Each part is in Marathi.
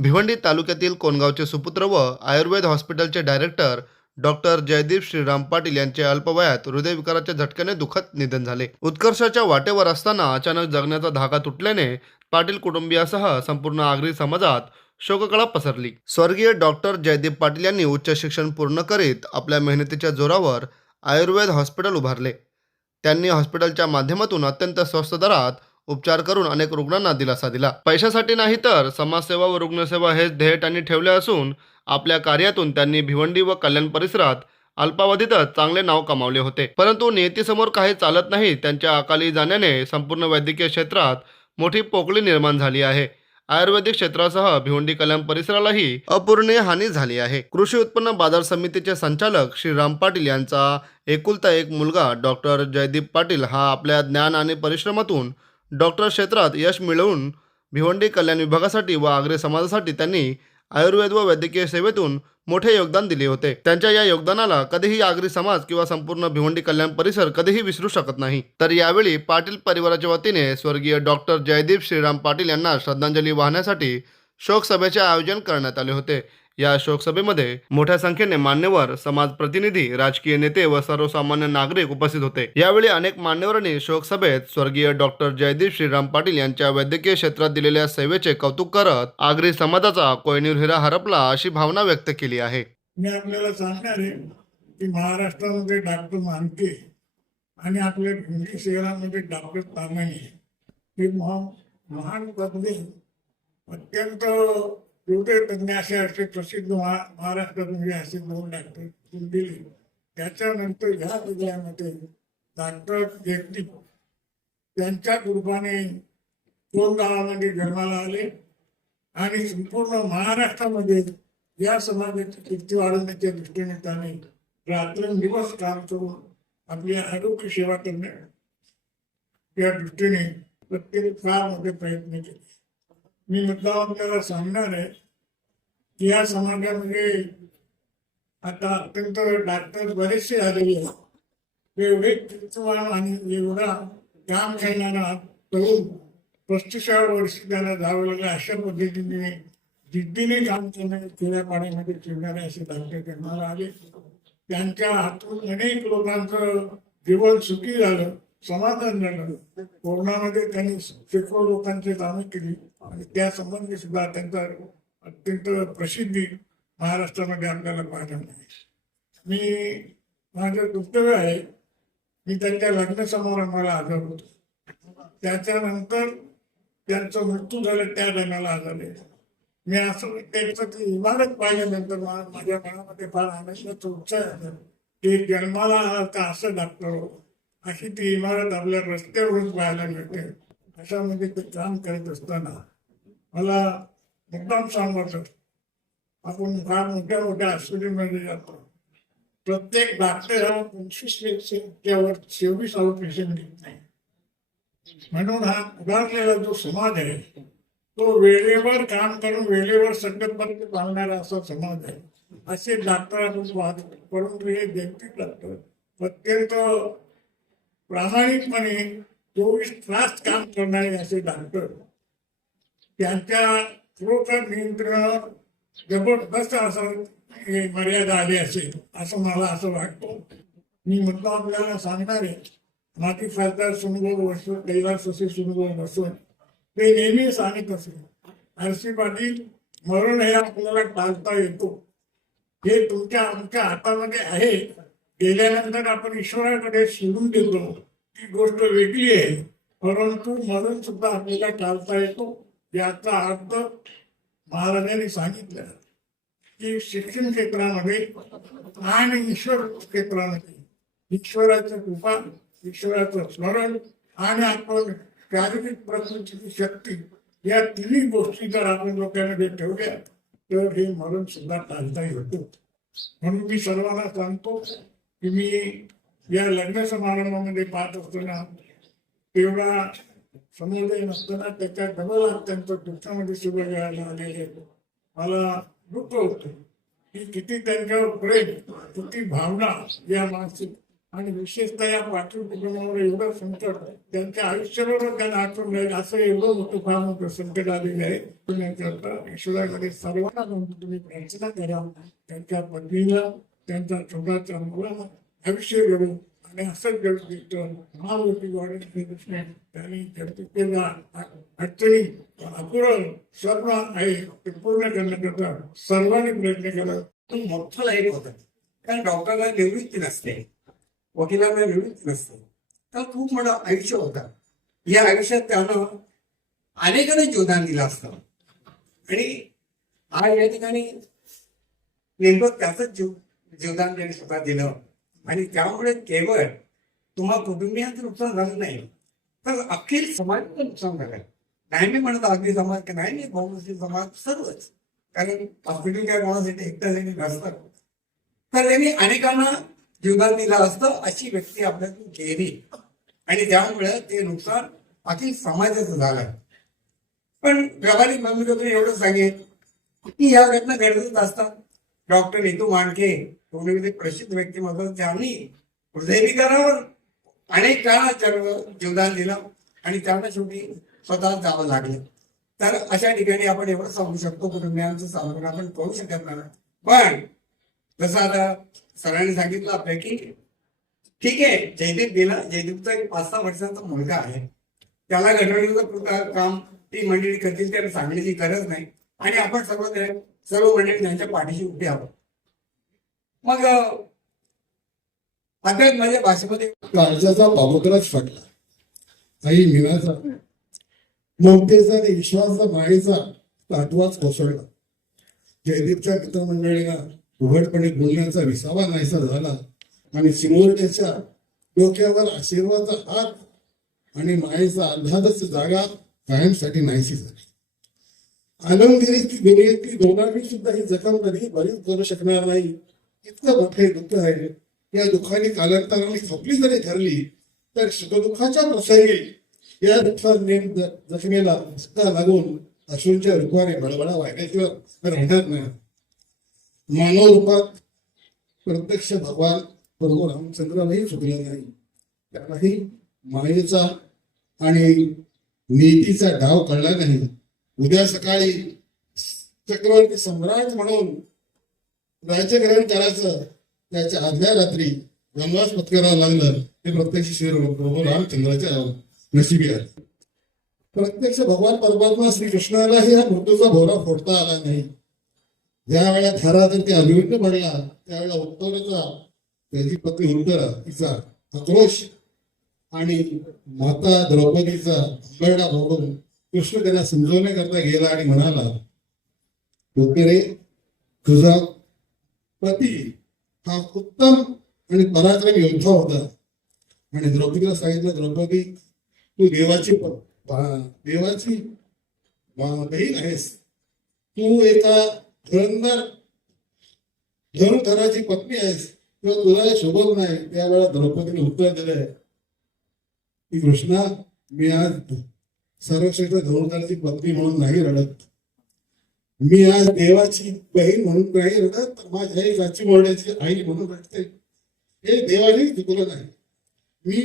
भिवंडी तालुक्यातील कोणगावचे सुपुत्र व आयुर्वेद हॉस्पिटलचे डायरेक्टर डॉक्टर जयदीप श्रीराम पाटील यांचे अल्पवयात हृदयविकाराच्या झटक्याने दुःखद निधन झाले. उत्कर्षाच्या वाटेवर असताना अचानक जगण्याचा धागा तुटल्याने पाटील कुटुंबियासह संपूर्ण आगरी समाजात शोककळा पसरली. स्वर्गीय डॉक्टर जयदीप पाटील यांनी उच्च शिक्षण पूर्ण करीत आपल्या मेहनतीच्या जोरावर आयुर्वेद हॉस्पिटल उभारले. त्यांनी हॉस्पिटलच्या माध्यमातून अत्यंत स्वस्त दरात उपचार करून अनेक रुग्णांना दिलासा दिला. पैशासाठी नाही तर समाजसेवा व रुग्णसेवा हेच ध्येय त्यांनी ठेवले असून आपल्या कार्यातून त्यांनी भिवंडी व कल्याण परिसरात अल्पावधीतच चांगले नाव कमावले होते. परंतु नियतीसमोर काही चालत नाही. त्यांच्या अकाली जाण्याने संपूर्ण वैद्यकीय क्षेत्रात मोठी पोकळी निर्माण झाली आहे. आयुर्वेदिक क्षेत्रासह भिवंडी कल्याण परिसरालाही अपूर्णीय हानी झाली आहे. कृषी उत्पन्न बाजार समितीचे संचालक श्रीराम पाटील यांचा एकुलता एक मुलगा डॉक्टर जयदीप पाटील हा आपल्या ज्ञान आणि परिश्रमातून डॉक्टर क्षेत्रात यश मिळवून भिवंडी कल्याण विभागासाठी व आग्रे समाजासाठी त्यांनी आयुर्वेद व वैद्यकीय सेवेतून मोठे योगदान दिले होते. त्यांच्या या योगदानाला कधीही आगरी समाज किंवा संपूर्ण भिवंडी कल्याण परिसर कधीही विसरू शकत नाही. तर यावेळी पाटील परिवाराच्या वतीने स्वर्गीय डॉक्टर जयदीप श्रीराम पाटील यांना श्रद्धांजली वाहण्यासाठी शोक सभेचे आयोजन करण्यात आले होते. या शोकसभेमध्ये मोठ्या संख्येने मान्यवर, समाज प्रतिनिधी, राजकीय नेते व सर्वसामान्य नागरिक उपस्थित होते. यावेळी अनेक मान्यवरांनी शोकसभेत स्वर्गीय डॉक्टर जयदीप श्रीराम पाटील यांच्या वैद्यकीय क्षेत्रात दिलेल्या सेवेचे कौतुक करत आगरी समाजाचा कोहिनूर हिरा हरपला अशी भावना व्यक्त केली आहे. मी आपल्याला सांगणार आहे की महाराष्ट्रामध्ये डॉक्टर मानके आणि आपल्या भिवंडी शहरामध्ये डॉक्टर तामाणे हे महान तज्ञ, अत्यंत हृदयतज्ञ असे प्रसिद्ध महाराष्ट्रामध्ये असे दोन डॉक्टर दिले. त्याच्यानंतर ह्या जिल्ह्यामध्ये डॉक्टर जयदीप त्यांच्या कृपाने दोन गावामध्ये जन्माला आले आणि संपूर्ण महाराष्ट्रामध्ये या समाजाची कीर्ती वाढवण्याच्या दृष्टीने त्यांनी रात्रंदिवस काम करून आपली आरोग्य सेवा करण्या या दृष्टीने प्रत्येक फार मोठे प्रयत्न केले. मी मुद्दा आपल्याला सांगणार आहे की या समाजामध्ये आता अत्यंत डॉक्टर बरेचसे आलेले आहेत. एवढे कीर्तिवान आणि एवढा काम करणारा तरुण 35व्या वर्षी त्याला जावं लागलं. अशा पद्धतीने जिद्दीने काम करणारे खेड्यापाड्यामध्ये फिरणारे असे डॉक्टर जन्माला आले. त्यांच्या हातून अनेक लोकांचं जीवन सुखी झालं, समाधान झालं. कोरोनामध्ये त्यांनी शेकडो लोकांची कामे केली आणि त्या संबंधी सुद्धा त्यांचा अत्यंत प्रसिद्धी महाराष्ट्रामध्ये आपल्याला पाहायला मिळाली. मी माझं कर्तव्य आहे, मी त्यांच्या लग्न समारंभाला हजर होतो. त्याच्यानंतर त्यांचा मृत्यू झाला त्या टायमाला आजारले. मी असं त्यांचं ती इमारत पाहिल्यानंतर माझ्या मनामध्ये फार आनंदाचा उत्साह आहे की जन्माला आला तर असं डॉक्टर अशी ती इमारत आपल्या रस्त्यावरून पाहायला मिळते. अशा मध्ये ते काम करत असताना मला मुद्दाम सांगतो, आपण फार मोठ्या मोठ्या हॉस्पिटलमध्ये जातो. प्रत्येक डॉक्टर हा 25 पेशंटच्यावर 26 पेशंट घेत नाही. म्हणून हा उभारलेला जो समाज आहे तो वेळेवर काम करून वेळेवर संकल्पना पाळणारा असा समाज आहे. असे डॉक्टर आपण पाहतो. परंतु हे जयदीप डॉक्टर अत्यंत प्रामाणिकपणे 24 तास काम करणारे असे डॉक्टर, त्यांच्या खरोखर नियंत्रण जबरदस्त असं मर्यादा आली असेल असं मला असं वाटतं. मी मुद्दा आपल्याला सांगणार आहे. माती खासदार सुनभोग बसून, कैलास असे सुनभोग बसून ते नेहमी सांगत असे, आरसी पाटील, मरण हे आपल्याला टाळता येतो. हे तुमच्या आमच्या हातामध्ये आहे. गेल्यानंतर आपण ईश्वराकडे सोडून देतो, ती गोष्ट वेगळी आहे. परंतु मरण सुद्धा आपल्याला टाळता येतो. याचा अर्थ महाराजांनी सांगितलं की शिक्षण क्षेत्रामध्ये आणि ईश्वर क्षेत्रामध्ये ईश्वराचं कृपा, ईश्वराचं स्मरण आणि आपण शारीरिक प्रकृतीची शक्ती या तिन्ही गोष्टी जर आपण लोकांमध्ये ठेवल्या तर हे मरण सुद्धा टाळता येतो. म्हणून मी सर्वांना सांगतो की मी या लग्न समारंभामध्ये पाहत असताना तेवढा समुदाय नसताना त्याच्या डबल अत्यंत दुःखामध्ये सुद्धा वेळाला आलेले मला दुःख होतं की किती त्यांच्यावर प्रेम, किती भावना या मानसिक आणि विशेषतः या पाटील कुटुंबावर एवढं संकट त्यांच्या आयुष्याबरोबर त्यांना आठवण राहील असं एवढं मोठं फार मोठं संकट आलेलं आहे. पुण्याकरता ईश्वराकडे सर्वांना तुम्ही प्रार्थना करा, त्यांच्या पत्नीला, त्यांच्या छोट्याच्या मुलाला आयुष्य घडू आणि असंच घडू देतो. महामूर्ती गॉडेस त्यांनी केला अडचणी अपुरं स्वप्न आहे ते पूर्ण करण्याकरता सर्वांनी प्रयत्न करा. मोठं लाईफ होतं, कारण डॉक्टरला निवृत्ती नसते, वकिलांना निवृत्ती नसते, तर खूप मोठं आयुष्य होतं. या आयुष्यात त्यानं अनेकांना जीवदान दिलं असतं आणि आज या ठिकाणी नेमकं त्याचंच जीवदान त्यांनी स्वतः दिलं आणि त्यामुळे केवळ तुम्हा कुटुंबियांचं नुकसान झालं नाही, तर अखिल समाजाचं नुकसान झालं. नाही मी म्हणत अगदी समाज की नाही, बहुमुस्लिम समाज सर्वच, कारण हॉस्पिटल काय कोणासाठी एकट्या त्यांनी नसतात, तर त्यांनी अनेकांना जीवदान दिलं असतं. अशी व्यक्ती आपल्यातून गेली आणि त्यामुळे ते नुकसान अखिल समाजाचं झालं. पण व्यावहारिक भूमिकेतून एवढं सांगेन की या घटना घडतच असतात. डॉक्टर नीतू मांडके पूर्वी प्रसिद्ध व्यक्तिमत्व, त्यांनी हृदयविकारावर अनेक काळ जीवदान दिलं आणि त्यांना शेवटी स्वतः जावं लागलं. तर अशा ठिकाणी आपण एवढं सांगू शकतो, कुटुंबियांचं सांगून आपण करू शकत नाही. पण जसं आता सरांनी सांगितलं आपल्या की ठीक आहे, जयदीप गेला, जयदीपचा एक 5-6 वर्षाचा मुलगा आहे, त्याला घडवण्याचं काम ती मंडळी करतील, त्याला सांगण्याची गरज नाही आणि आपण सर्व मंडळी त्यांच्या पाठीशी उभी आहोत. मग आता माझ्या भाषेमध्ये काळजाचा पाबुकराच फाटला. आई मीनाचा, ममतेचा आणि विश्वासाचा मायेचा ताटवाच कोसळला. जयदीपच्या मित्रमंडळींना उघडपणे बोलण्याचा विसावा नाहीसा झाला आणि सिमोरतेच्या डोक्यावर आशीर्वादाचा हात आणि मायेचा आल्हादाची जागा कायमसाठी नाहीशी झाली. आलमगिरी दोघांनी सुद्धा ही जखम कधी बरीच करू शकणार नाही, इतकं मोठे दुःख आहे. या दुःखाने कालांतराने खपली जरी ठरली तर सुखदुःखाच्या प्रसंगी या दुःखाने जखमेला धक्का लागून अश्रूंच्या रूपाने बळबळा वाहिल्याशिवाय राहणार नाही. मानव रूपात प्रत्यक्ष भगवान प्रभू रामचंद्रालाही चुकलं नाही. त्यालाही मायेचा आणि नीतीचा डाव कळला नाही. उद्या सकाळी चक्रवर्ती सम्राट म्हणून राज्यग्रहण करायचं, त्याच्या आदल्या रात्री वनवास पत्करावं लागलं. ते प्रत्यक्ष श्री प्रभू रामचंद्राच्या नशिबी आहे. प्रत्यक्ष भगवान परमात्मा श्रीकृष्णालाही हा मृत्यूचा भोवरा फोडता आला नाही. ज्या वेळा थारा तर ते अभिमन्यू पडला, त्यावेळेला उत्तरेचा त्याची पत्नी उत्तरा तिचा आक्रोश आणि माता द्रौपदीचा अंगरडा फोडून कृष्ण त्यांना समजवण्याकरता गेला आणि म्हणाला, उत्तरे तुझा पती हा उत्तम आणि पराक्रमी योद्धा होता. आणि द्रौपदीला सांगितलं, द्रौपदी तू देवाची बहीण आहेस, तू एका धनुधराची पत्नी आहेस, किंवा तुला हे शोभत नाही. त्यावेळेला द्रौपदीने उत्तर दिलंय की कृष्णा, मी आज सर्वश्रेष्ठ धनुधराची पत्नी म्हणून नाही रडत, मी आज देवाची बहीण म्हणून नाही रडत, माझ्या आई गाची मोरड्याची आई म्हणून रडते. हे देवाने चुकलं नाही. मी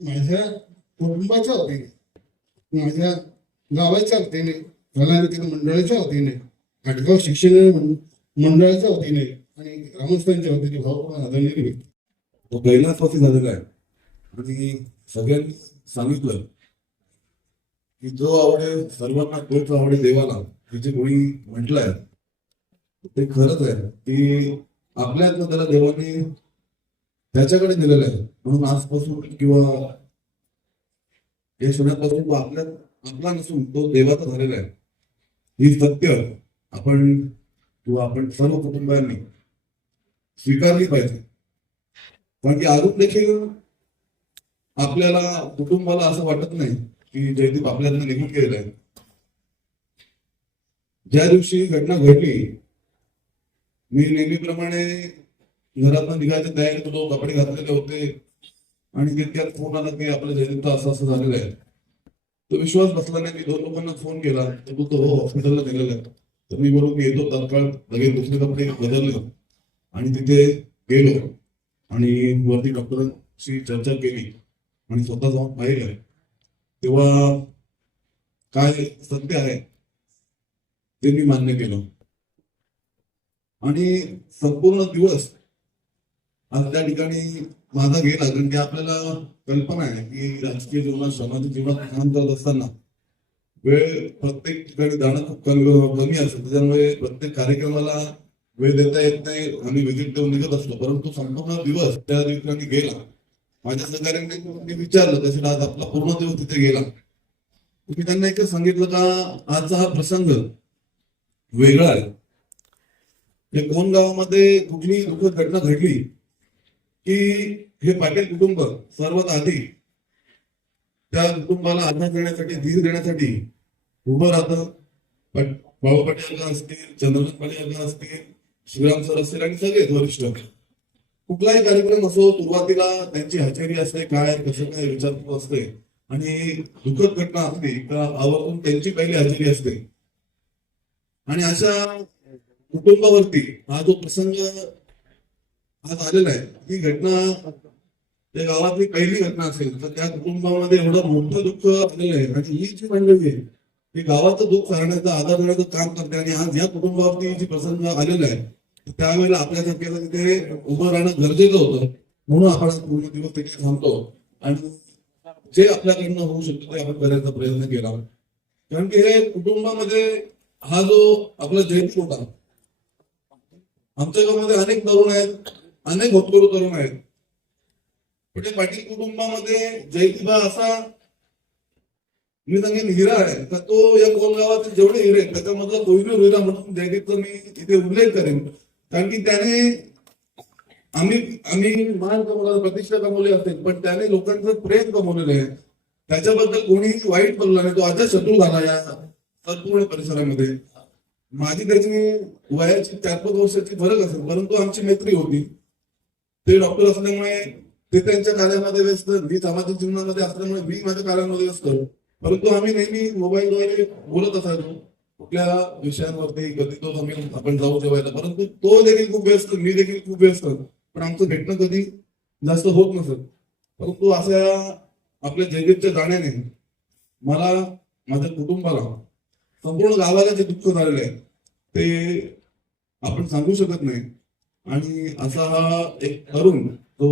माझ्या कुटुंबाच्या वतीने, माझ्या गावाच्या वतीने, कलानिकेतन मंडळाच्या वतीने, आटगाव शिक्षण मंडळाच्या वतीने आणि ग्रामस्थांच्या वतीने भावपूर्ण आदरणीय व्यक्त. तो कैलासवासी झालेला आहे आणि सगळ्यांनी सांगितलं की जो आवडे सर्वांना तोच आवडे देवाला, हे जे कोणी म्हटलंय ते खरंच आहे की आपल्यातलं त्याला देवाने त्याच्याकडे दिलेलं आहे. म्हणून आजपासून किंवा या क्षणापासून तो आपला नसून तो देवाचा झालेला आहे. ही सत्य आपण सर्व कुटुंबांनी स्वीकारली पाहिजे. कारण की अजून देखील आपल्याला कुटुंबाला असं वाटत नाही की जयदीप आपल्यातनं निघून गेलेला आहे. ज्या दिवशी घटना घडली, मी नेहमीप्रमाणे घरातून निघायची तयारी होतो, कपडे घातलेले होते आणि तितक्यात फोन आला की आपल्या जयदीपचं असं झालेलं आहे. तो विश्वास बसला नाही. मी 2 लोकांना फोन केला, तो बोलतो हो हॉस्पिटलला गेलेला आहे. तर मी बोलू की येतो तात्काळ. लगेच दुसरे कपडे बदलले आणि तिथे गेलो आणि वरती डॉक्टर डॉक्टरांशी चर्चा केली आणि स्वतः जाऊन पाहिलं, तेव्हा काय सत्य आहे ते मी मान्य केलं. आणि संपूर्ण दिवस आज त्या ठिकाणी माझा गेला, कारण की आपल्याला कल्पना आहे की राजकीय जीवनात, सामाजिक जीवनात काम करत असताना वेळ प्रत्येक ठिकाणी जाणं खूप कमी असतं. त्याच्यामुळे प्रत्येक कार्यक्रमाला वेळ देता येत नाही, आम्ही व्हिजिट देऊन निघत असतो. परंतु संपूर्ण दिवस त्या ठिकाणी गेला. माझ्या सहकार्याने विचारलं कसे आज आपला पूर्ण दिवस तिथे गेला. मी त्यांना एकच सांगितलं का आजचा हा प्रसंग वेगळा आहे. या कोण गावामध्ये कुठली दुःखद घटना घडली की हे पाटील कुटुंब सर्वात आधी त्या कुटुंबाला आधार देण्यासाठी, धीर देण्यासाठी उभं राहतं. भाऊ पाटील असतील, चंद्रकांत पाटील असतील, श्रीराम सर असतील आणि सगळे वरिष्ठ. कुठलाही कार्यक्रम असो, सुरुवातीला त्यांची हजेरी असते, काय कसं काय विचारपूस असते. आणि दुःखद घटना असते का आवर्जून त्यांची पहिली हजेरी असते. आणि अशा कुटुंबावरती हा जो प्रसंग आज आलेला आहे, ही घटना त्या गावातली पहिली घटना असेल तर त्या कुटुंबामध्ये एवढं मोठं दुःख आलेलं आहे. आणि ही जी मंडळी आहे ती गावाचं दुःख हरण्याचं, आधार देण्याचं काम करते. आणि आज या कुटुंबावरती जी प्रसंग आलेला आहे त्यावेळेला आपल्यासारख्याला तिथे उभं राहणं गरजेचं होतं. म्हणून आपण पूर्ण दिवस तिथे थांबतो आणि जे आपल्याकडनं होऊ शकतं ते आपण करायचा प्रयत्न केला. कारण की हे कुटुंबामध्ये हा जो आपला जयंत होता, आमच्या गावामध्ये अनेक तरुण आहेत, अनेक होतकरू तरुण आहेत. पण त्या पाटील कुटुंबामध्ये जयंतीबा असा मी सांगेन हिरा आहे का तो या कोण गावातील जेवढे हिरे आहेत त्याच्यामधला कोहिनूर हिरा म्हणून जयदीपचा मी इथे उल्लेख करेन. कारण की त्याने आम्ही मान कमवला, प्रतिष्ठा कमवली असेल, पण त्याने लोकांचं प्रेम कमवलेलं आहे. त्याच्याबद्दल कोणीही वाईट बोलला नाही. तो आता शत्रू झाला या संपूर्ण परिसरामध्ये. माझी त्याची वयाची 4-5 वर्षाची फरक असेल, परंतु आमची मैत्री होती. ते डॉक्टर असल्यामुळे ते त्यांच्या कार्यामध्ये व्यस्त, मी सामाजिक जीवनामध्ये असल्यामुळे मी माझ्या कार्यामध्ये व्यस्त. परंतु आम्ही नेहमी मोबाईलद्वारे बोलत असायचो कुठल्या विषयांवरती. कधी तो आपण जाऊ जेवायला, परंतु तो देखील खूप व्यस्त, मी देखील खूप व्यस्त. पण आमचं भेटणं कधी जास्त होत नसत. परंतु अशा आपल्या जयदीपच्या जाण्याने मला, माझ्या कुटुंबाला, संपूर्ण गावाला जे दुःख झालेलं आहे ते आपण सांगू शकत नाही. आणि असा हा एक तरुण तो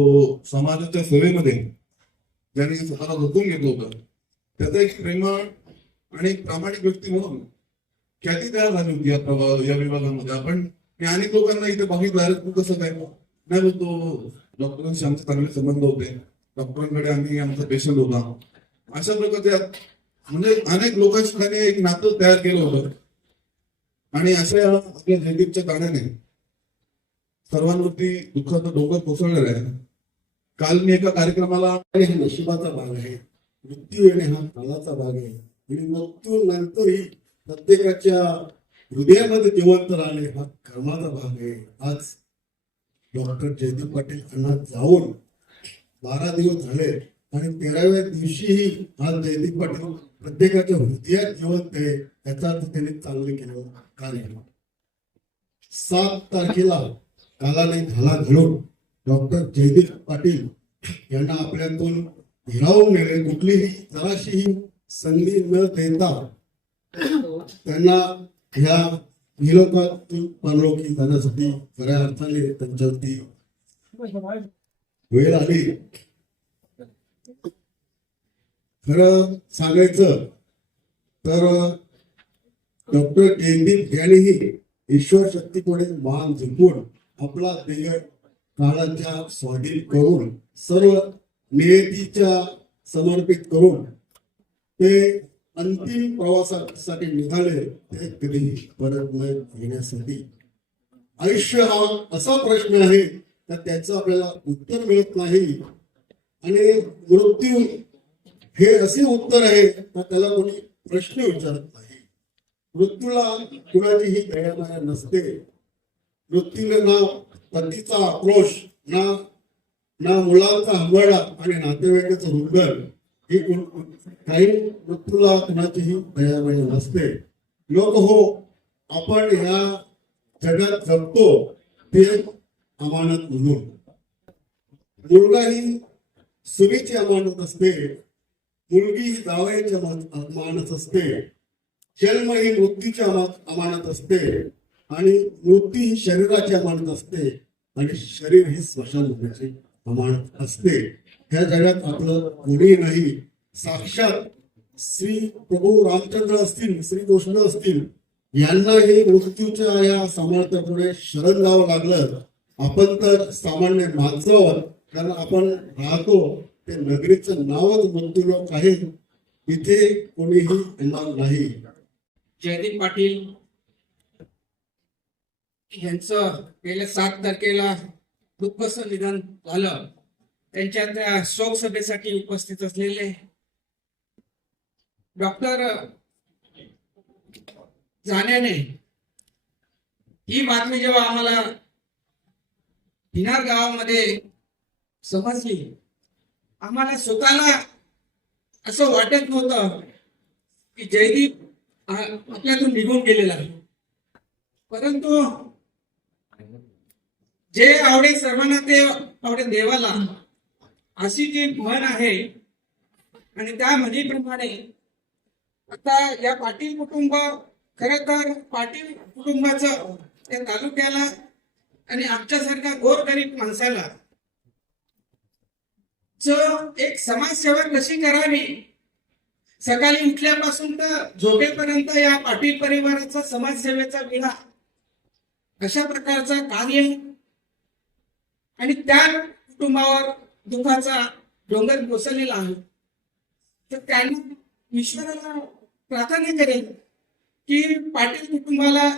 समाजाच्या सेवेमध्ये ज्याने स्वतःला झोपून घेतलं होतं, त्याचा एक प्रेमळ आणि एक प्रामाणिक व्यक्ती म्हणून ख्याती तयार झाली होती या विभागामध्ये. आपण अनेक लोकांना इथे बघितलं, अरे तू कसं काय नाही बोलतो. डॉक्टरांशी आमचे चांगले संबंध होते, डॉक्टरांकडे आम्ही आमचा पेशंट होता. अशा प्रकारचे म्हणजे अनेक लोकांशी त्याने एक नातं तयार केलं होतं. आणि अशा आपल्या जयदीपच्या कारणाने सर्वांवरती दुःखाचा डोंगर कोसळलेला आहे. काल मी एका कार्यक्रमाला, हे नशिबाचा भाग आहे, मृत्यू येणे हा काळाचा भाग आहे. आणि मृत्यू नंतरही प्रत्येकाच्या हृदयामध्ये जिवंत राहणे हा कर्माचा भाग आहे. आज डॉक्टर जयदीप पाटील यांना जाऊन 12 दिवस झाले आणि 13व्या दिवशीही आज जयदीप पाटील प्रत्येकाच्या हृदयात जिवंत आहे. याचा अर्थ त्यांनी चांगले केलं कार्य. 7 तारखेला कालाने झाला घडून डॉक्टर जयदीप पाटील यांना आपल्यातून हिरावून गेले. कुठलीही जराशीही संधी न देता त्यांना ह्या विलोकातून परलोकी जाण्यासाठी खऱ्या अर्थाने त्यांच्यावरती वेळ आली. खरं सांगायचं तर डॉक्टर जयदीप यांनीही ईश्वर शक्तीपुढे मान झुकवून आपला देह काळाच्या स्वाधीन करून, सर्व नियतीच्या समर्पित करून ते अंतिम प्रवासासाठी निघाले. ते कधी परत न येण्यासाठी. आयुष्य हा असा प्रश्न आहे तर त्याचं आपल्याला उत्तर मिळत नाही. आणि मृत्यू हे असे उत्तर आहे तर त्याला कोणी प्रश्न विचारत नाही. मृत्यूला कुणाचीही दयामाया नसते. मृत्यूला ना पतीचा आक्रोश, ना मुलांचा हंबरडा आणि नातेवाईकाचं रुंगण, ही काही मृत्यूला कुणाचीही दयामाया नसते. लोक हो, आपण या जगात जगतो ते अमानत म्हणून. मुलगाही सुनेची अमानत असते, मुलगी ही जावयाची अमानत असते, जन्म ही मृत्यूची अमानत असते आणि मृत्यू ही शरीराची अमानत असते आणि शरीर ही स्मशान होण्याची अमानत असते. ह्या जगात आपलं कोणी नाही. साक्षात श्री प्रभू रामचंद्र असतील, श्री कृष्ण असतील, यांना हे मृत्यूच्या या सामर्थ्यापुढे शरण जावं लागलं. आपण तर सामान्य माणसं आहोत, कारण आपण राहतो ते नगरीचं नावच मृत्यूलोक आहे. इथे कोणीही येणार नाही. जयदीप पाटील यांचं गेल्या 7 तारखेला दुःखद निधन झालं. त्यांच्या त्या शोक सभेसाठी उपस्थित असलेले डॉक्टर जाण्याने ही बातमी जेव्हा आम्हाला हिनार गावामध्ये समजली, आम्हाला स्वतःला असं वाटत नव्हतं की जयदीप आपल्यातून निघून गेलेला आहे. परंतु जे आवडे सर्वांना ते आवडे देवाला, अशी जी म्हण आहे आणि त्या म्हणीप्रमाणे आता या पाटील कुटुंब, खरं तर पाटील कुटुंबाचं या तालुक्याला आणि आमच्यासारख्या गोरगरीब माणसाला एक समाजसेवा कशी करावी, सकाळी उठल्यापासून तर झोपेपर्यंत या पाटील परिवाराचा समाजसेवेचा विळा, अशा प्रकारचा कार्य आणि त्या कुटुंबावर दुःखाचा डोंगर कोसळलेला आहे. तर त्यांना ईश्वराला प्रार्थना करेल की पाटील कुटुंबाला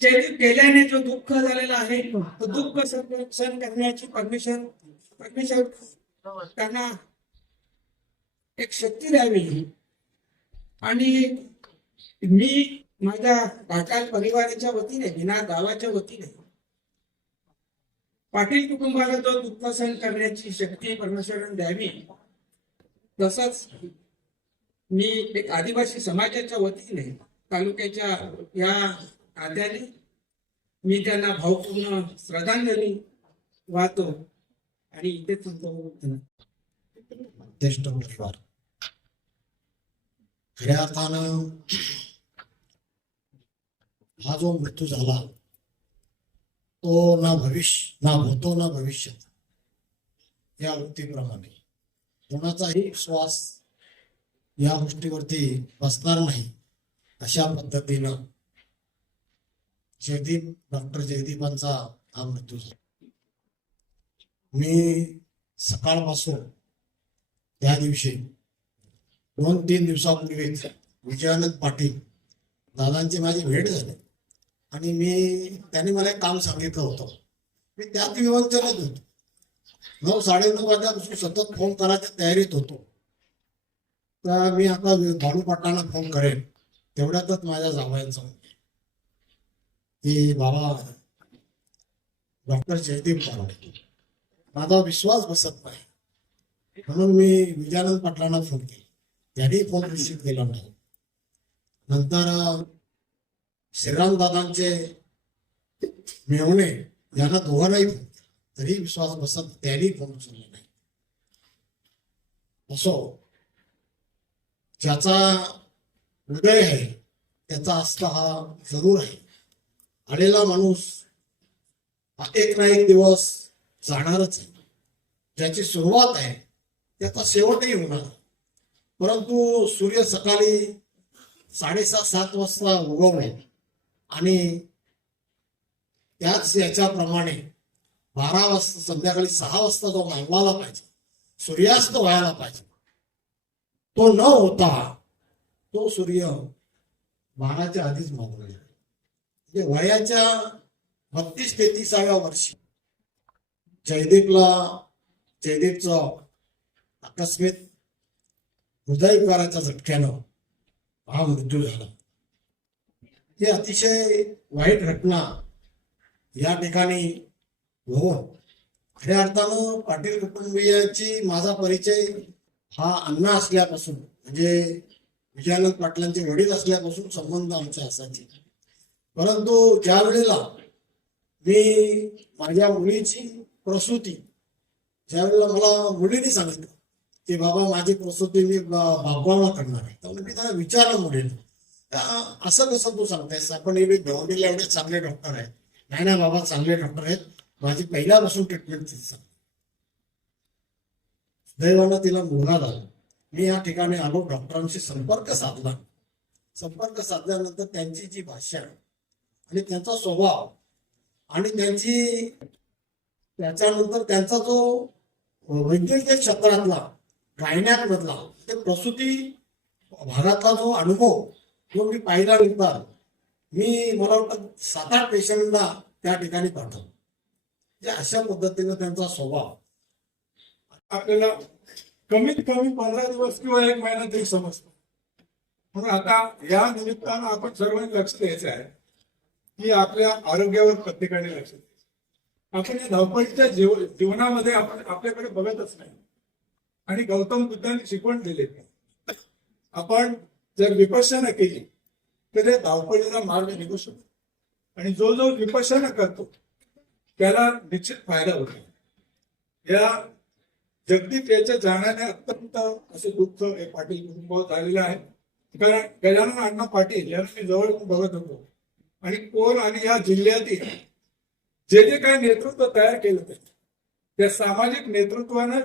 जयदीप गेल्याने जो दुःख झालेला आहे, तो दुःख सहन करण्याची परमेश्वर त्यांना एक शक्ती द्यावी. आणि मी माझ्या काकाल परिवाराच्या वतीने, विना गावाच्या वतीने पाटील कुटुंबाला जो दुःख सहन करण्याची शक्ती परमेश्वराने द्यावी, तसंच मी एक आदिवासी समाजाच्या वतीने तालुक्याच्या या नात्याने मी त्यांना भावपूर्ण श्रद्धांजली वाहतो आणि इथेच संपवतो. ज्येष्ठ परिवार खऱ्या अर्थानं हा जो मृत्यू झाला तो ना भूतो ना भविष्यात या वृत्तीप्रमाणे कोणाचाही विश्वास या गोष्टीवरती बसणार नाही. अशा पद्धतीनं डॉक्टर जयदीपांचा हा मृत्यू झाला. मी सकाळपासून त्या दिवशी 2-3 दिवसापूर्वीच विजयानंद पाटील दादांची माझी भेट झाली आणि त्यांनी मला एक काम सांगितलं होतं. मी त्यात विवंचनित होतो. 9-9:30 वाजल्यापासून सतत फोन करायच्या तयारीत होतो. तर मी आता भालू पाटलांना फोन करेन, तेवढ्यातच माझ्या जावयांचा की बाबा डॉक्टर जयदीप पाटील, माझा विश्वास बसत नाही. म्हणून मी विजयानंद पाटलांना फोन केला. त्यांनी फोन रिसीव्ह केला नाही. नंतर श्रीराम दादांचे मेवणे यांना दोघांनाही फोन केला, तरी विश्वास बसत, त्यांनी फोन उचलला नाही. असो, ज्याचा हृदय आहे त्याचा आस्था हा जरूर आहे. आलेला माणूस हा एक ना एक दिवस जाणारच आहे. ज्याची सुरुवात आहे त्याचा शेवटही होणार. परंतु सूर्य सकाळी 6:30-7 वाजता उगवणे आणि त्याच याच्याप्रमाणे 12 वाजता संध्याकाळी 6 वाजता जो मानवाला पाहिजे, सूर्यास्त व्हायला पाहिजे, तो न होता तो सूर्य 12च्या आधीच मावळला. म्हणजे वयाच्या 32-33व्या वर्षी जयदीपचं आकस्मिक हृदयविकाराच्या झटक्यानं हा मृत्यू झाला. ही अतिशय वाईट घटना या ठिकाणी होऊन खऱ्या अर्थानं पाटील कुटुंबियांची माझा परिचय हा अण्णा असल्यापासून, म्हणजे विजयानंद पाटलांचे वडील असल्यापासून संबंध आमचे असायचे. परंतु ज्या वेळेला मी माझ्या मुलीची प्रसूती ज्यावेळेला मला मुलीने सांगितलं की बाबा माझी प्रसूती मी बागवाला करणार आहे, तर मी त्यांना विचारलं मुलीने, असं कसं तू सांगतेस, आपण एवढे भिवंडीला एवढे चांगले डॉक्टर आहेत. नाही ना बाबा, चांगले डॉक्टर आहेत, माझी पहिल्यापासून ट्रीटमेंट दैवानं तिला मुलगा झाला. मी या ठिकाणी आलो, डॉक्टरांशी संपर्क साधला. संपर्क साधल्यानंतर त्यांची जी भाषा आणि त्यांचा स्वभाव आणि त्याच्यानंतर त्यांचा जो वैद्यकीय क्षेत्रातला गायण्यात मधला ते प्रसूती भागातला जो अनुभव तो मी पाहिला नंतर मला वाटतं 7-8 पेशंटला त्या ठिकाणी पाठवलं. अशा पद्धतीनं त्यांचा स्वभाव आपल्याला कमीत कमी 15 दिवस किंवा 1 महिना तरी समजतो. म्हणून आता या निमित्तानं आपण सर्वांनी लक्ष द्यायचं आहे की आपल्या आरोग्यावर प्रत्येकाने लक्ष द्यायचं. आपण या धावपळीच्या जीवनामध्ये आपण आपल्याकडे बघतच नाही. आणि गौतम बुद्धांनी शिकवण दिली, आपण जर विपश्यना केली तर या धावपळीला मार्ग निघू शकतो. आणि जो जो विपश्यना करतो त्याला निश्चित फायदा होतो. या जगदीप याच्या जाण्याने अत्यंत असे दुःख हे पाटील कुटुंबावर झालेलं आहे. कारण गजानन अण्णा पाटील यांना मी जवळ बघत होतो आणि कोल आणि या जिल्ह्यातील जे काही नेतृत्व तयार केलं त्या सामाजिक नेतृत्वानं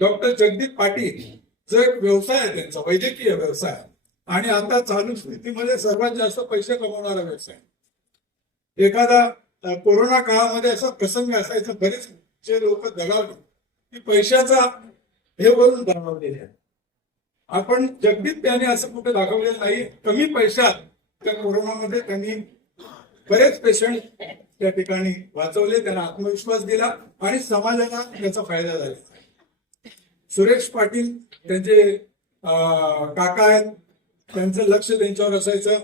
डॉक्टर जगदीप पाटील जो एक व्यवसाय आहे त्यांचा वैद्यकीय व्यवसाय आणि आता चालू स्थितीमध्ये सर्वात जास्त पैसे कमवणारा व्यवसाय. एखादा कोरोना काळामध्ये असा प्रसंग असायचा, बरेच जे लोक दगावले की पैशाचा हे वरून दाखवलेले आहे. आपण जगदीप त्याने असं कुठे दाखवलेलं नाही. कमी पैशात त्या कोरोनामध्ये त्यांनी बरेच पेशंट त्या ठिकाणी वाचवले, त्यांना आत्मविश्वास दिला आणि समाजाला त्याचा फायदा झाला. सुरेश पाटील त्यांचे काका आहेत, त्यांचं लक्ष त्यांच्यावर असायचं.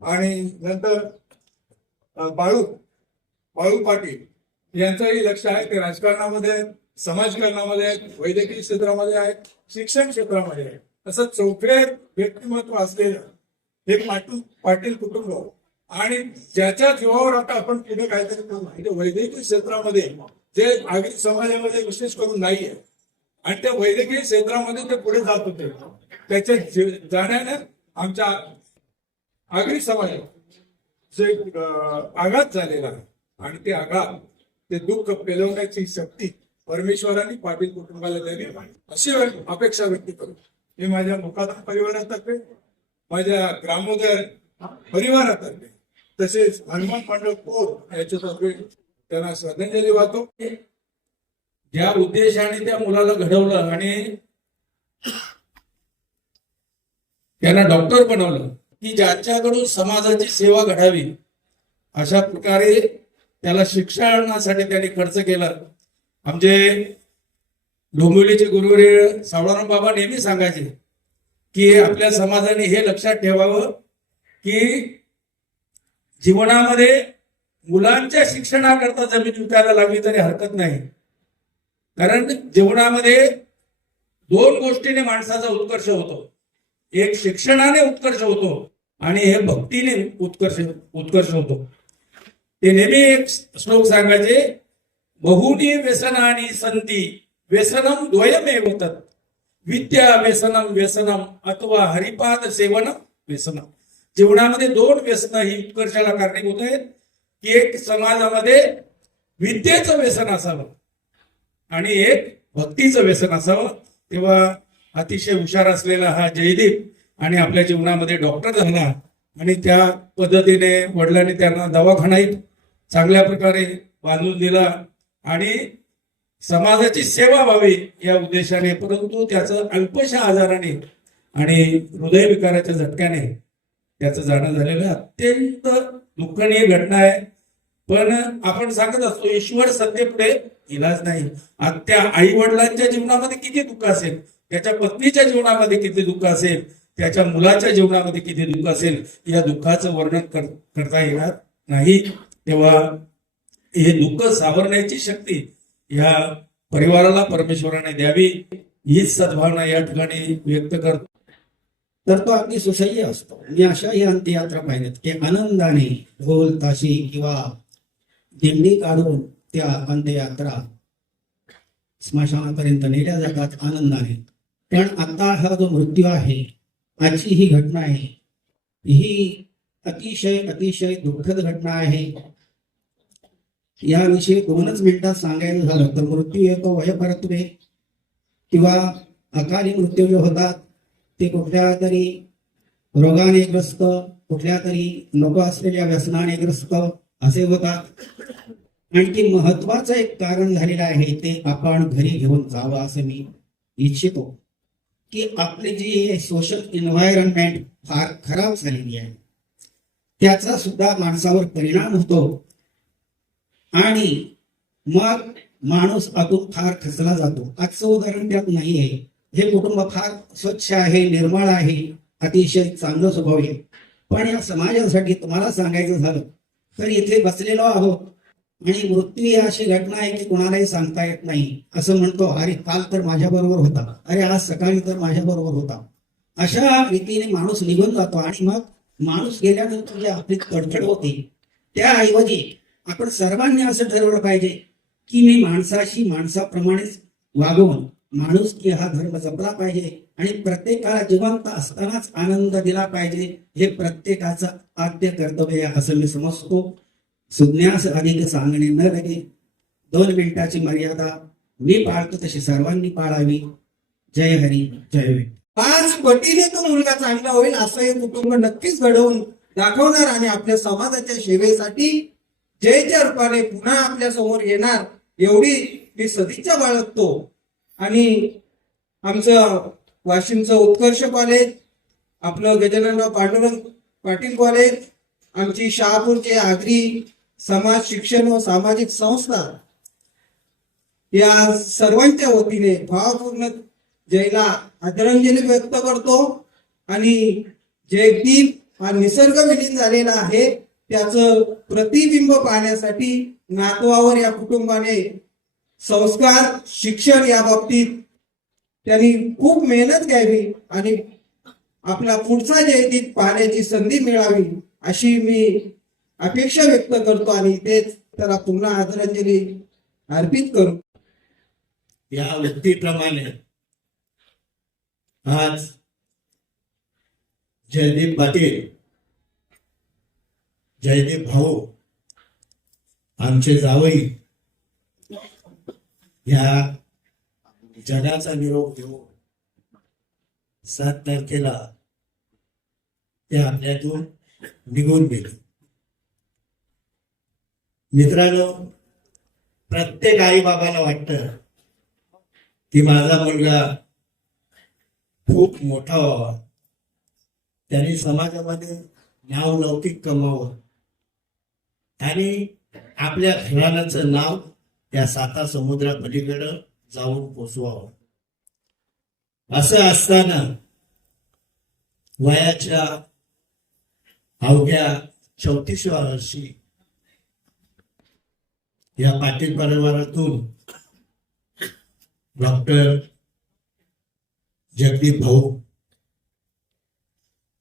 आणि नंतर बाळू पाटील यांचंही लक्ष आहे. ते राजकारणामध्ये आहेत, समाजकारणामध्ये आहेत, वैद्यकीय क्षेत्रामध्ये आहेत, शिक्षण क्षेत्रामध्ये आहेत. असं चौफेर व्यक्तिमत्व असलेलं हे पाटील कुटुंब आणि ज्याच्या जीवावर आता आपण पुढे काहीतरी करू. म्हणजे वैद्यकीय क्षेत्रामध्ये जे आगरी समाजामध्ये विशेष करून नाहीये आणि त्या वैद्यकीय क्षेत्रामध्ये ते पुढे जात होते, त्याच्या जाण्याने आमच्या आगरी समाजात जे आघात झालेला आहे आणि ते आघात ते दुःख पेलवण्याची शक्ती परमेश्वरांनी पाटील कुटुंबाला द्यावी अशी अपेक्षा व्यक्त करू. मी माझ्या मुकादम परिवारातर्फे, माझ्या ग्रामोदय परिवारातर्फे तसेच हनुमान मंडळ कोर याच्यातर्फे त्यांना श्रद्धांजली वाहतो. ज्या उद्देशाने त्या मुलाला घडवलं आणि त्यांना डॉक्टर बनवलं की ज्याच्याकडून समाजाची सेवा घडावी अशा प्रकारे त्याला शिक्षणासाठी त्यांनी खर्च केला. आमचे डोंबिवलीचे गुरुवर्य सावळाराम बाबा नेहमी सांगायचे की आपल्या समाजाने हे लक्षात ठेवावं की जीवनामध्ये मुलांच्या शिक्षणाकरता जमीन विकायला लागली तरी हरकत नाही. कारण जीवनामध्ये 2 गोष्टीने माणसाचा उत्कर्ष होतो. एक शिक्षणाने उत्कर्ष होतो आणि हे भक्तीने उत्कर्ष होतो. ते नेहमी एक श्लोक सांगायचे, बहुनी व्यसनानी संती व्यसनम द्वयमेव तत् विद्या व्यसनम व्यसनम अथवा हरिपाद सेवन व्यसनम. जीवनामध्ये 2 व्यसन ही उत्कर्षाला कारणीभूत आहेत की एक समाजामध्ये विद्येचं व्यसन असावं आणि एक भक्तीचं व्यसन असावं. तेव्हा अतिशय हुशार असलेला हा जयदीप आणि आपल्या जीवनामध्ये डॉक्टर झाला आणि त्या पद्धतीने वडिलांनी त्यांना दवाखानाही चांगल्या प्रकारे बांधून दिला आणि समाजाची सेवा व्हावी या उद्देशाने. परंतु त्याचं अल्पशा आजाराने आणि हृदयविकाराच्या झटक्याने त्याचं जाणं झालेलं अत्यंत दुःखनीय घटना आहे. पण आपण सांगत असतो ईश्वर सत्तेपुढे इलाज नाही. त्या आई वडिलांच्या जीवनामध्ये किती दुःख असेल, त्याच्या पत्नीच्या जीवनामध्ये किती दुःख असेल, त्याच्या मुलाच्या जीवनामध्ये किती दुःख असेल, या दुःखाचं वर्णन करता येणार नाही. तेव्हा हे दुःख सावरण्याची शक्ती या परिवाराला परमेश्वराने द्यावी हीच सद्भावना या ठिकाणी व्यक्त करतो. तर तो अगदी सुसह्य असतो. मी अशाही अंत्ययात्रा पाहिल्यात की आनंदाने ढोल ताशी किंवा दिंडी काढून त्या अंत्ययात्रा स्मशानापर्यंत नेल्या जातात आनंदाने. पण आता हा जो मृत्यू आहे, आजची ही घटना आहे, ही अतिशय अतिशय दुःखद घटना आहे. याविषयी 2च मिनिटात सांगायचं झालं तर मृत्यू येतो वयपरत्वे किंवा अकाली मृत्यू जे होतात ते कुठल्या तरी रोगाने ग्रस्त, कुठल्या तरी नको असलेल्या व्यसनाने ग्रस्त असे होतात. आणखी महत्वाचं एक कारण झालेलं आहे ते आपण घरी घेऊन जावं असं मी इच्छितो की आपली जी सोशल एन्व्हायरमेंट फार खराब झालेली आहे, त्याचा सुद्धा माणसावर परिणाम होतो आणि मग माणूस आतून फार खचला जातो. आजचं उदाहरण त्यात नाही आहे. हे कुटुंब फार स्वच्छ आहे, निर्मळ आहे, अतिशय चांगलं स्वभाव आहे. पण या समाजासाठी तुम्हाला सांगायचं झालं तर इथे बसलेलो आहोत आणि मृत्यू ही अशी घटना आहे की कोणालाही सांगता येत नाही. असं म्हणतो, अरे काल तर माझ्या बरोबर होता, अरे आज सकाळी तर माझ्या बरोबर होता. अशा रीतीने माणूस निघून जातो आणि मग माणूस गेल्यानंतर जे आपली तडफड होते, त्याऐवजी आपण सर्वांनी असं ठरवलं पाहिजे की मी माणसाशी माणसाप्रमाणेच वागवून माणूस की हा धर्म जपला पाहिजे आणि प्रत्येकाला जिवंत असतानाच आनंद दिला पाहिजे. हे प्रत्येकाचं आद्य कर्तव्य आहे असं मी समजतो. सुज्ञास अधिक सांगणे न लगे. 2 मिनिटाची मर्यादा मी पाळतो तशी सर्वांनी पाळावी. जय हरी जय वे. 5 पटीने तो मुलगा चांगला होईल असं हे कुटुंब नक्कीच घडवून दाखवणार आणि आपल्या समाजाच्या सेवेसाठी जयच्या रूपाने पुन्हा आपल्या समोर येणार एवढी मी सदिच्छा बाळगतो. आणि आमचं वाशिमचं उत्कर्ष कॉलेज, आपलं गजाननराव पांडुरंग पाटील कॉलेज, आमची शहापूरची आगरी समाज शिक्षण व सामाजिक संस्था या सर्वांच्या वतीने भावपूर्ण जयला आदरांजली व्यक्त करतो. आणि जयदीप हा निसर्ग विलीन झालेला आहे, त्याचं प्रतिबिंब पाहण्यासाठी नातवावर या कुटुंबाने संस्कार शिक्षण या बाबतीत त्यांनी खूप मेहनत घ्यावी आणि आपला पुढचा जयदीप पाहण्याची संधी मिळावी अशी मी अपेक्षा व्यक्त करतो आणि तेच त्याला पुन्हा आदरांजली अर्पित करू. या व्यक्तीप्रमाणे आज जयदीप पाटील, जयदीप भाऊ, आमचे जावई या जगाचा निरोप घेऊन 7 तारखेला ते आपल्यातून निघून गेले. मित्रांनो, प्रत्येक आई बाबाला वाटतं की माझा मुलगा खूप मोठा व्हावा, त्यांनी समाजामध्ये नाव लौकिक कमावं आणि आपल्या घराण्याचं नाव या 7 समुद्रापलीकडं जाऊन पोचवावं. असं असताना वयाच्या अवघ्या 34व्या वर्षी या पाटील परिवारातून डॉक्टर जगदीप भाऊ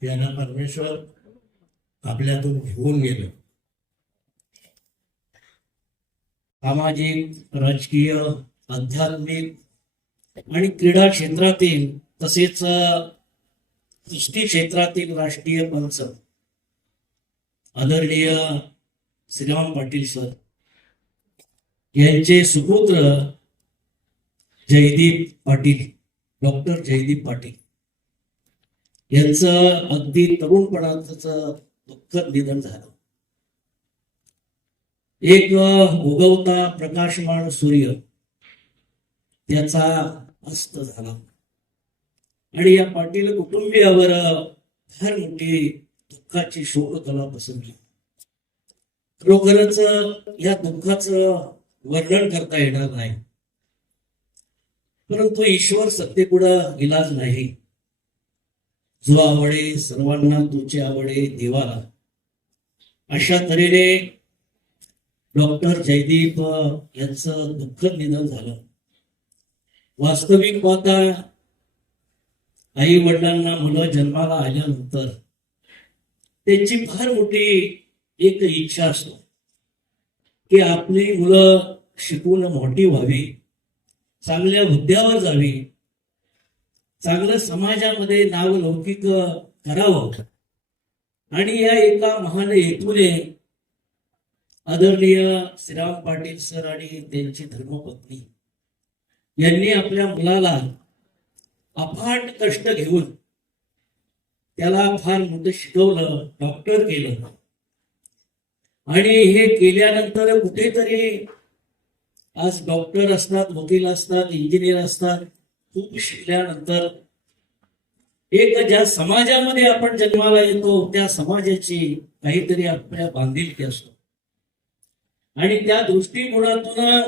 यांना परमेश्वर आपल्यातून घेऊन गेलं. सामाजिक, राजकीय, आध्यात्मिक आणि क्रीडा क्षेत्रातील तसेच कुस्ती क्षेत्रातील राष्ट्रीय पंच आदरणीय श्रीराम पाटील सर यांचे सुपुत्र जयदीप पाटील, डॉक्टर जयदीप पाटील यांचं अगदी तरुणपणातच दुःखद निधन झालं. एक उगवता प्रकाशमान सूर्य त्याचा अस्त झाला आणि या पाटील कुटुंबियावर फार मोठी दुःखाची शोककला पसरली. खरोखरच या दुःखाचं वर्णन करता येणार नाही, परंतु ईश्वर सत्तेपुढं इलाज नाही. जो आवडे सर्वांना तुझे आवडे देवाला, अशा तऱ्हेने डॉक्टर जयदीप यांचं दुःखद निधन झालं. वास्तविक पाहता आई वडिलांना मुलं जन्माला आल्यानंतर त्यांची फार मोठी एक इच्छा असतो की आपली मुलं शिकून मोठी व्हावी, चांगल्या हुद्द्यावर जावी, चांगलं समाजामध्ये नावलौकिक करावं आणि या एका महान हेतूने आदरणीय श्रीराम पाटील सर आणि त्यांची धर्मपत्नी यांनी आपल्या मुलाला अफाट कष्ट घेऊन त्याला फार मोठं शिकवलं, डॉक्टर केलं आणि हे केल्यानंतर कुठेतरी आज डॉक्टर असतात, वकील असतात, इंजिनियर असतात, खूप शिकल्यानंतर एक ज्या समाजामध्ये आपण जन्माला येतो त्या समाजाची काहीतरी आपल्या बांधिलकी असतो आणि त्या दृष्टिकोनातून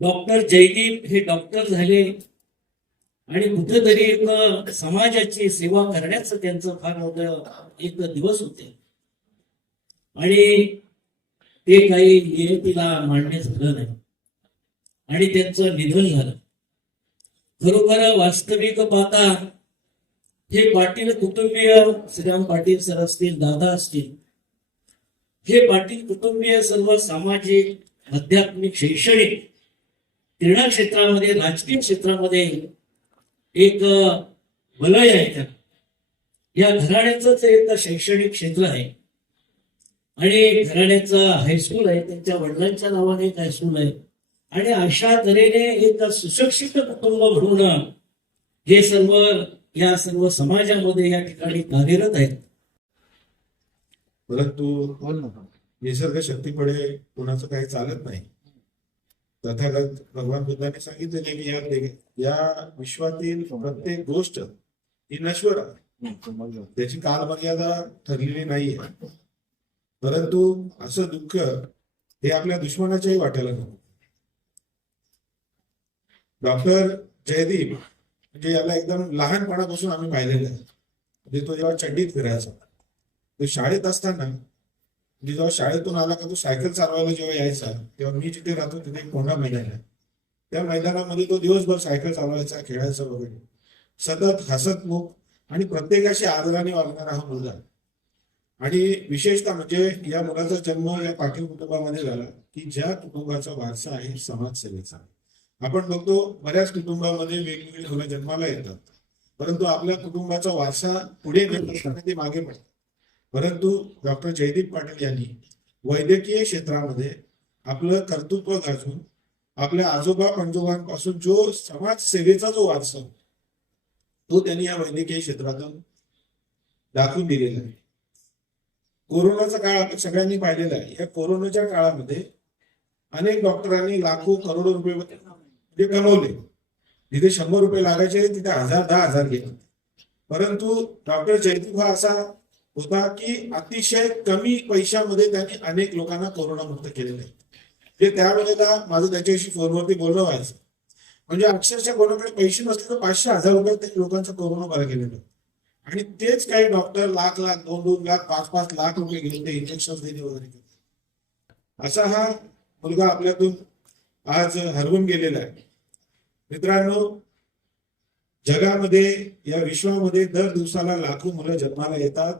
डॉक्टर जयदीप हे डॉक्टर झाले आणि कुठेतरी एक समाजाची सेवा करण्याचं त्यांचं फार मोठं एक दिवस होते आणि ते काही नियतीला मांडणे झालं नाही आणि त्यांचं निधन झालं. खरोखर वास्तविक पाहता हे पाटील कुटुंबीय, श्रीराम पाटील सर असतील, दादा असतील, हे पाटील कुटुंबीय सर्व सामाजिक, आध्यात्मिक, शैक्षणिक, क्रीडा क्षेत्रामध्ये, राजकीय क्षेत्रामध्ये एक वलय आहे. त्या या घराण्याचंच एक शैक्षणिक क्षेत्र आहे आणि घराण्याचं हायस्कूल आहे, त्यांच्या वडिलांच्या नावाने एक हायस्कूल आहे आणि अशा तऱ्हेने एक सुशिक्षित कुटुंब म्हणून हे सर्व या सर्व समाजामध्ये या ठिकाणी कार्यरत आहेत. परंतु निसर्ग शक्तीपुढे कोणाचं काही चालत नाही. तथागत भगवान बुद्धाने सांगितलेले की या विश्वातील प्रत्येक गोष्ट ही नश्वर आहे, त्याची कालमर्यादा ठरलेली नाहीये. परंतु असं दुःख हे आपल्या दुश्मनाच्याही वाट्याला नको. डॉक्टर जयदीप म्हणजे याला एकदम लहानपणापासून आम्ही पाहिलेलं आहे. म्हणजे तो जेव्हा चड्डीत फिरायचा, तो शाळेत असताना म्हणजे जेव्हा शाळेतून आला का तो सायकल चालवायला जेव्हा यायचा, तेव्हा मी जिथे राहतो तिथे एक मोठा मैदान आहे, त्या मैदानामध्ये तो दिवसभर सायकल चालवायचा, खेळायचा वगैरे, सतत हसतमुख आणि प्रत्येकाशी आदराने वागणारा हा मुलगा. आणि विशेषतः म्हणजे या मुलाचा जन्म या पाटील कुटुंबामध्ये झाला की ज्या कुटुंबाचा वारसा आहे समाजसेवेचा. आपण बघतो बऱ्याच कुटुंबामध्ये वेगवेगळी मुलं जन्माला येतात, परंतु आपल्या कुटुंबाचा वारसा पुढे नेत असताना ते मागे पडतात. परंतु डॉक्टर जयदीप पाटील यांनी वैद्यकीय क्षेत्रामध्ये आपलं कर्तृत्व गाजवून आपल्या आजोबा पणजोबांपासून जो समाजसेवेचा जो वारसा तो त्यांनी या वैद्यकीय क्षेत्रातून दाखवून दिलेला आहे. कोरोनाचा काळ आपण सगळ्यांनी पाहिलेला आहे. या कोरोनाच्या काळामध्ये अनेक डॉक्टरांनी लाखो करोडो रुपये कमवले. जिथे 100 रुपये लागायचे तिथे 1000-10,000 गेले. परंतु डॉक्टर जयदीप हा असा होता की अतिशय कमी पैशामध्ये त्यांनी अनेक लोकांना कोरोनामुक्त केलेले आहे. जे त्यावेळेला माझं त्याच्याशी फोनवरती बोलणं व्हायचं, म्हणजे अक्षरशः कोणाकडे पैसे नसले तर 500-1000 रुपये त्यांनी लोकांचा कोरोना बरा केलेला. आणि तेच काही डॉक्टर लाख 2-2 लाख 5-5 लाख रुपये घेऊन ते इंजेक्शन देणे वगैरे. असा हा मुलगा आपल्यातून आज हरवून गेलेला आहे. मित्रांनो, जगामध्ये या विश्वामध्ये दर दिवसाला लाखो मुलं जन्माला येतात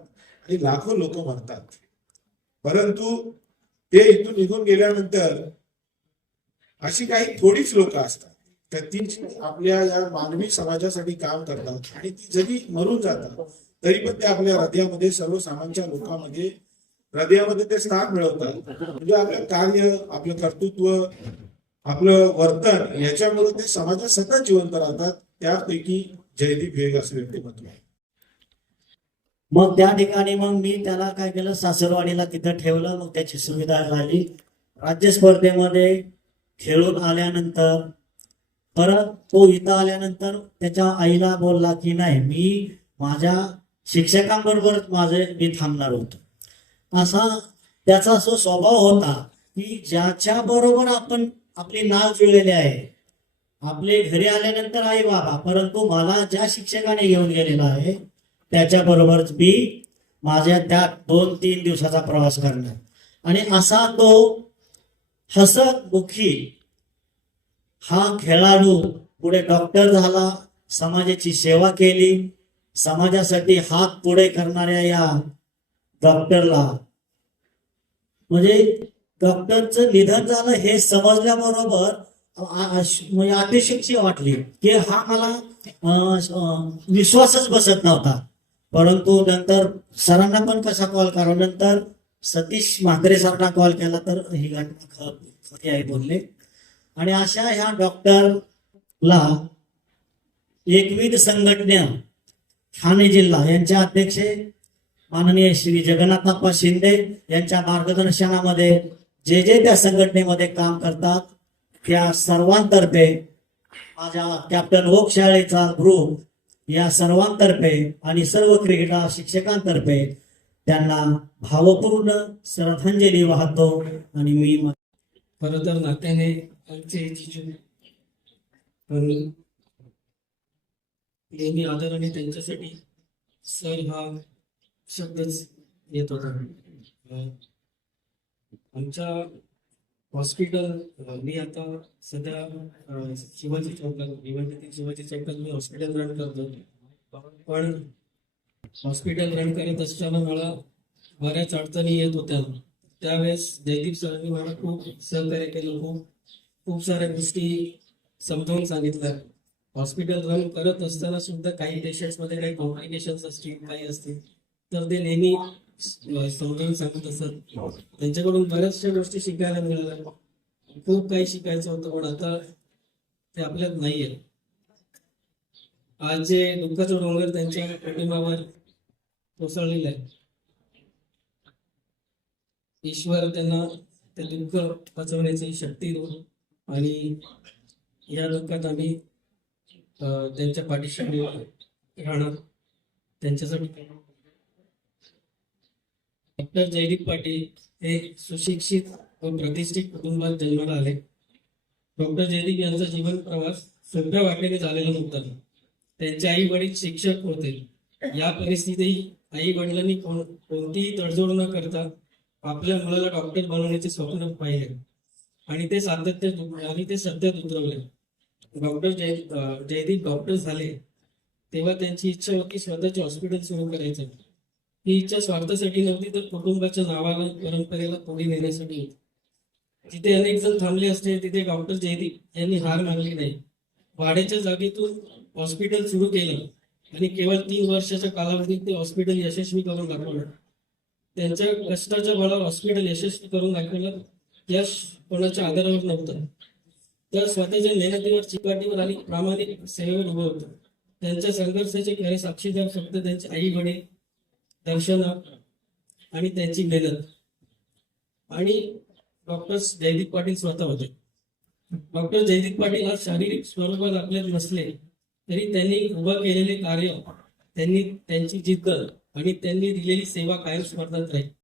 आणि लाखो लोक मरतात. परंतु ते इथून निघून गेल्यानंतर अशी काही थोडीच लोक असतात तर ती आपल्या या मानवी समाजासाठी काम करतात आणि ती जरी मरून जातात तरी पण ते आपल्या हृदयामध्ये सर्वसामान्य लोकांमध्ये हृदयामध्ये ते स्थान मिळवतात. म्हणजे आपलं कार्य, आपलं कर्तृत्व, आपलं वर्तन याच्यामुळे ते समाजात सतत जिवंत राहतात. त्यापैकी जयदीप हे असं व्यक्तिमत्व आहे. मग त्या ठिकाणी मग मी त्याला काय केलं, सासरवाडीला तिथं ठेवलं. मग त्याची सुविधा झाली. राज्य स्पर्धेमध्ये खेळून आल्यानंतर परत तो इथं आल्यानंतर त्याच्या आईला बोलला की नाही, मी माझ्या शिक्षकांबरोबरच मी थांबणार होतो. असा त्याचा असो स्वभाव होता की ज्याच्या बरोबर आपण आपले नाव जुळलेले आहे, आपले घरी आल्यानंतर आई बाबा, परंतु मला ज्या शिक्षकाने घेऊन गेलेला आहे त्याच्याबरोबरच मी माझ्या त्या 2-3 दिवसाचा प्रवास करणार. आणि असा तो हसतमुखी हा खेळाडू पुढे डॉक्टर झाला, समाजाची सेवा केली. समाजासाठी हात पुढे करणाऱ्या या डॉक्टरला म्हणजे डॉक्टरचं निधन झालं हे समजल्याबरोबर म्हणजे अतिशय वाटली की हा मला विश्वासच बसत नव्हता. परंतु नंतर सरांना पण कसा कॉल करावा, नंतर सतीश म्हात्रे सरांना कॉल केला तर ही घटना खरी आहे बोलले. आणि अशा ह्या डॉक्टरला एकविध संघटना ठाणे जिल्हा यांचे अध्यक्ष माननीय श्री जगन्नाथप्पा शिंदे यांच्या मार्गदर्शनामध्ये जे जे त्या संघटनेमध्ये काम करतात त्या सर्वांतर्फे, माझ्या कॅप्टन ओक शाळेचा ग्रुप या सर्वांतर्फे आणि सर्व क्रीडा शिक्षकांतर्फे त्यांना भावपूर्ण श्रद्धांजली वाहतो. आणि मी खरं तर नात्याने आमचे जिजू पण नेहमी आदर आणि त्यांच्यासाठी सर हा शब्दच येत होता. आमच्या हॉस्पिटल मी आता सध्या शिवाजी चौकात निवडणुकीत शिवाजी चौकात मी हॉस्पिटल रन करतो. पण हॉस्पिटल रन करत असताना मला बऱ्याच अडचणी येत होत्या. त्यावेळेस जयदीप सरांनी मला खूप सहकार्य केलं, खूप साऱ्या गोष्टी समजावून सांगितल्या. हॉस्पिटल रन करत असताना सुद्धा काही पेशंट्समध्ये काही कॉम्प्लिकेशन्स असतील, काही असतील तर ते नेहमी समजावून सांगत असत. त्यांच्याकडून बऱ्याचशा गोष्टी शिकायला मिळाल्या, खूप काही शिकायचं होतं. पण आता ते आपल्यात नाहीये. आज जे दुःखाचं डोंगर त्यांच्या कुटुंबावर कोसळलेलं आहे, ईश्वर त्यांना ते दुःख वाचवण्याची शक्ती देऊ. आणि या दुःखात आम्ही त्यांच्या पाठीशी राहणार त्यांच्यासाठी. डॉक्टर जयदीप पाटील हे सुशिक्षित व प्रतिष्ठित कुटुंबात जन्माला आले. डॉक्टर जयदीप यांचा जीवन प्रवास सोप्या वाटेने झालेला नव्हता. त्यांचे आई वडील शिक्षक होते. या परिस्थितीत आई वडिलांनी कोणतीही तडजोड न करता आपल्या मुलाला डॉक्टर बनवण्याचे स्वप्न पाहिले आणि ते सत्यात उतरवले. डॉक्टर जयदीप डॉक्टर झाले तेव्हा त्यांची इच्छा होती स्वतःचे हॉस्पिटल सुरू करायचं. ही इच्छा स्वार्थासाठी नव्हती तर कुटुंबाच्या नावाला, परंपरेला पुढे नेण्यासाठी होती. जिथे अनेक जण थांबले असते तिथे डॉक्टर जयदीप यांनी हार मानली नाही. भाड्याच्या जागेतून हॉस्पिटल सुरू केलं आणि केवळ 3 वर्षाच्या कालावधीत ते हॉस्पिटल यशस्वी करून दाखवलं. त्यांच्या कष्टाच्या बळावर हॉस्पिटल यशस्वी करून दाखवलं. यश कोणाच्या आधारावर नव्हतं तर स्वतःच्या मेहनतीवर, चिकाटीवर आणि प्रामाणिक सेवेवर उभं होतं. त्यांच्या संघर्षाचे खरे साक्षीदार फक्त त्यांचे आई वडील, दर्शना आणि त्यांची मेहनत आणि डॉक्टर जयदीप पाटील स्वतः होते. डॉक्टर जयदीप पाटील आज शारीरिक स्वरूपात आपल्यात नसले तरी त्यांनी उभं केलेले कार्य, त्यांची जिद्द आणि त्यांनी दिलेली सेवा कायम स्मरणात राहील.